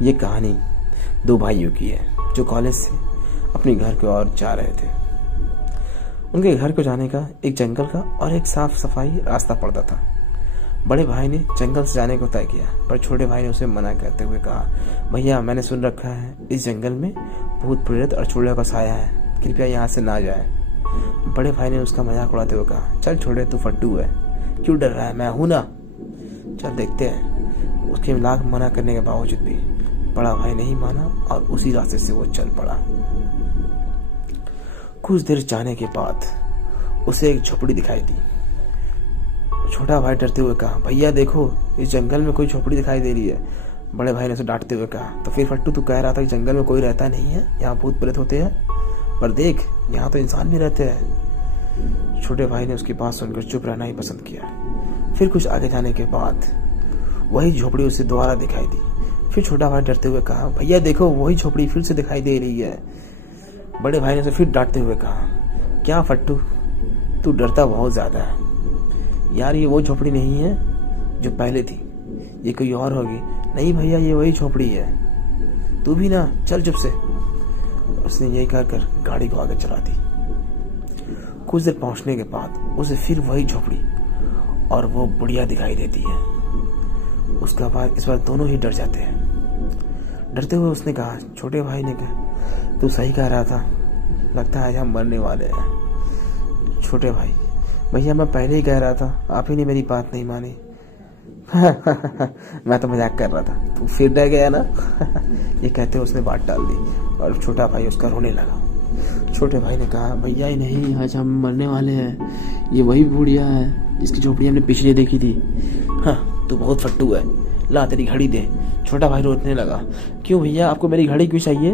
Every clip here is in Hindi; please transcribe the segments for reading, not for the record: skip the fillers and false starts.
ये कहानी दो भाइयों की है जो कॉलेज से अपने घर की ओर जा रहे थे। उनके घर को जाने का एक जंगल का और एक साफ सफाई रास्ता पड़ता था। बड़े भाई ने जंगल से जाने को तय किया, पर छोटे भाई ने उसे मना करते हुए कहा, भैया मैंने सुन रखा है इस जंगल में भूत प्रेत और चुड़ैलों का साया है, कृपया यहाँ से ना जाए। बड़े भाई ने उसका मजाक उड़ाते हुए कहा, चल छोटे तू फट्टू है, क्यों डर रहा है, मैं हूं ना, चल देखते हैं। उसके लाख मना करने के बावजूद भी बड़ा भाई नहीं माना और उसी रास्ते से वो चल पड़ा। कुछ देर जाने के बाद उसे एक झोपड़ी दिखाई दी। छोटा भाई डरते हुए कहा, भैया देखो इस जंगल में कोई झोपड़ी दिखाई दे रही है। बड़े भाई ने उसे डांटते हुए कहा, तो फिर फट्टू तू कह रहा था कि जंगल में कोई रहता नहीं है, यहाँ भूत प्रेत होते हैं, पर देख यहाँ तो इंसान भी रहते हैं। छोटे भाई ने उसकी बात सुनकर चुप रहना ही पसंद किया। फिर कुछ आगे जाने के बाद वही झोपड़ी उसे दोबारा दिखाई दी। फिर छोटा भाई डरते हुए कहा, भैया देखो वही झोपड़ी फिर से दिखाई दे रही है। बड़े भाई ने उसे फिर डांटते हुए कहा, क्या फट्टू तू डरता बहुत ज्यादा है यार, ये वो झोपड़ी नहीं है जो पहले थी, ये कोई और होगी। नहीं भैया ये वही झोपड़ी है, तू भी ना चल चुप से। उसने यही कहकर गाड़ी को आगे चला दी। कुछ देर पहुंचने के बाद उसे फिर वही झोपड़ी और वो बुढ़िया दिखाई देती है। उसका बाद इस बार दोनों ही डर जाते हैं। डरते हुए उसने कहा, छोटे भाई ने कहा, तू सही कह रहा था, लगता है आज हम मरने वाले हैं। छोटे भाई, भैया मैं पहले ही कह रहा था, आप ही ने मेरी बात नहीं मानी। मैं तो मजाक कर रहा था, तू फिर डर गया ना। ये कहते हुए उसने बात टाल दी और छोटा भाई उसका रोने लगा। छोटे भाई ने कहा, भैया ही नहीं, आज हम मरने वाले हैं, ये वही बुढ़िया है जिसकी झोपड़ी हमने पिछले देखी थी। हाँ तू बहुत फट्टू है, ला तेरी घड़ी दे। छोटा भाई रोने लगा, क्यों भैया आपको मेरी घड़ी क्यों चाहिए?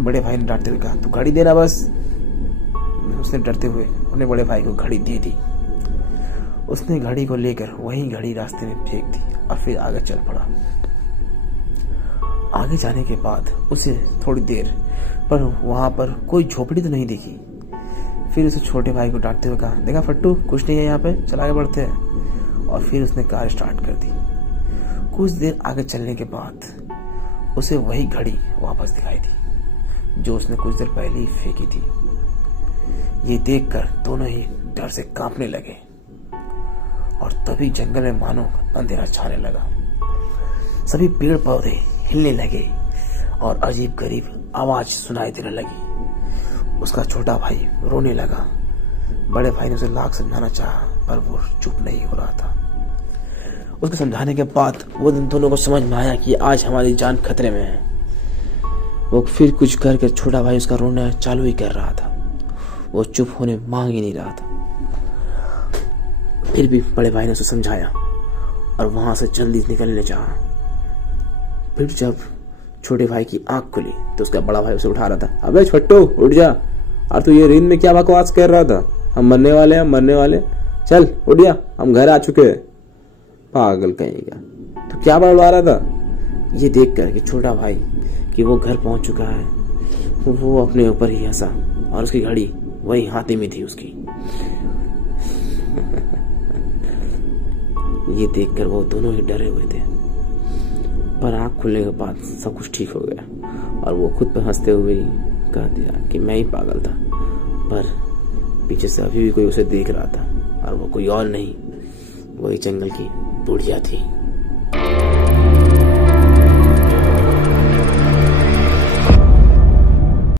बड़े भाई ने डांटते हुए कहा, तू घड़ी देना बस। उसने डरते हुए अपने बड़े भाई को घड़ी दे दी। उसने घड़ी को लेकर वही घड़ी रास्ते में फेंक दी और फिर आगे चल पड़ा। आगे जाने के बाद उसे थोड़ी देर पर वहां पर कोई झोपड़ी तो नहीं दिखी। फिर उसे छोटे भाई को डांटते हुए कहा, देखा फट्टू कुछ नहीं है यहाँ पे, चल आगे बढ़ते हैं। और फिर उसने कार स्टार्ट कर दी। कुछ देर आगे चलने के बाद उसे वही घड़ी वापस दिखाई दी जो उसने कुछ देर पहले ही फेंकी थी। ये देखकर दोनों ही डर से कांपने लगे और तभी जंगल में मानो अंधेरा छाने लगा। सभी पेड़ पौधे हिलने लगे और अजीब गरीब आवाज सुनाई देने लगी। उसका छोटा भाई रोने लगा। बड़े भाई ने उसे लाख समझाना चाहा, पर वो चुप नहीं हो रहा था। उसके समझाने के बाद वो दोनों को समझ में आया कि आज हमारी जान खतरे में है। वो फिर कुछ करके छोटा भाई उसका रोना चालू ही कर रहा था। वो चुप होने मांग ही नहीं रहा था। फिर भी बड़े भाई ने उसे समझाया और वहां से जल्दी निकलने चाहा। फिर जब छोटे भाई की आंख खुली तो उसका बड़ा भाई उसे उठा रहा था, अबे छोटू उठ जा, और तू ये नींद में क्या बकवास कर रहा था, हम मरने वाले हैं, मरने वाले, चल उठ जा, हम घर आ चुके हैं। पागल कहेगा, तो क्या बड़बड़ा रहा था? ये देख कर कि छोटा भाई कि वो घर पहुंच चुका है, वो अपने ऊपर ही हंसा और उसकी घड़ी वही हाथे में थी उसकी। ये देखकर वो दोनों ही डरे हुए थे, पर आंख खुलने के बाद सब कुछ ठीक हो गया और वो खुद पर हंसते हुए ही कह दिया कि मैं ही पागल था, पर पीछे से अभी भी कोई उसे देख रहा था और वो कोई और नहीं, वही जंगल की बुढ़िया थी।